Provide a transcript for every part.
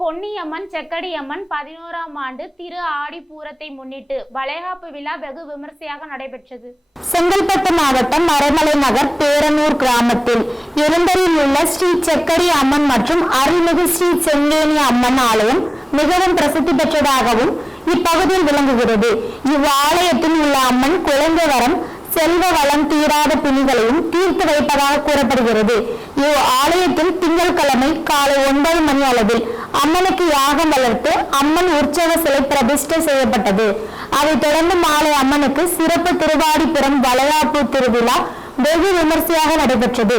பொன்னியம்மன் செக்கடியம்மன் 11ஆம் ஆண்டு திரு ஆடிப்பூரத்தை முன்னிட்டு வளைகாப்பு விழா வெகு விமர்சையாக நடைபெற்றது. செங்கல்பட்டு மாவட்டம் மறைமலை நகர் பேரனூர் கிராமத்தில் எழுந்தரில் உள்ள ஸ்ரீ செக்கடி அம்மன் மற்றும் அருள்மிகு ஸ்ரீ செங்கேனி அம்மன் ஆலயம் மிகவும் பிரசித்தி பெற்றதாகவும் இப்பகுதியில் விளங்குகிறது. இவ்வாலயத்தில் உள்ள அம்மன் குழந்தை வரம், செல்வ வளம், தீராத பிணிகளையும் தீர்த்து வைப்பதாக கூறப்படுகிறது. இவ் ஆலயத்தில் திங்கட்கிழமை காலை 9 மணி அளவில் அம்மனுக்கு யாகம் வளர்த்து அம்மன் உற்சவ சிலை பிரதிஷ்டை செய்யப்பட்டது. அதைத் தொடர்ந்து மாலை அம்மனுக்கு சிறப்பு திருவாடிப்புறம் வளைகாப்பு திருவிழா வெகு விமர்சையாக நடைபெற்றது.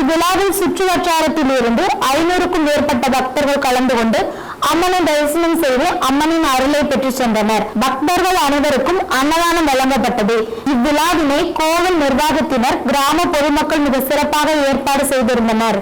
இவ்விழாவில் சுற்று வட்டாரத்தில் இருந்து 500க்கும் மேற்பட்ட பக்தர்கள் கலந்து கொண்டு அம்மனை தரிசனம் செய்து அம்மனின் அருளை பெற்று சென்றனர். பக்தர்கள் அனைவருக்கும் அன்னதானம் வழங்கப்பட்டது. இவ்விழாவினை கோவில் நிர்வாகத்தினர், கிராம பொதுமக்கள் மிக சிறப்பாக ஏற்பாடு செய்திருந்தனர்.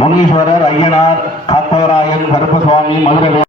முனீஸ்வரர், ஐயனார், காத்தவராயன், கருப்பசுவாமி, மதுரை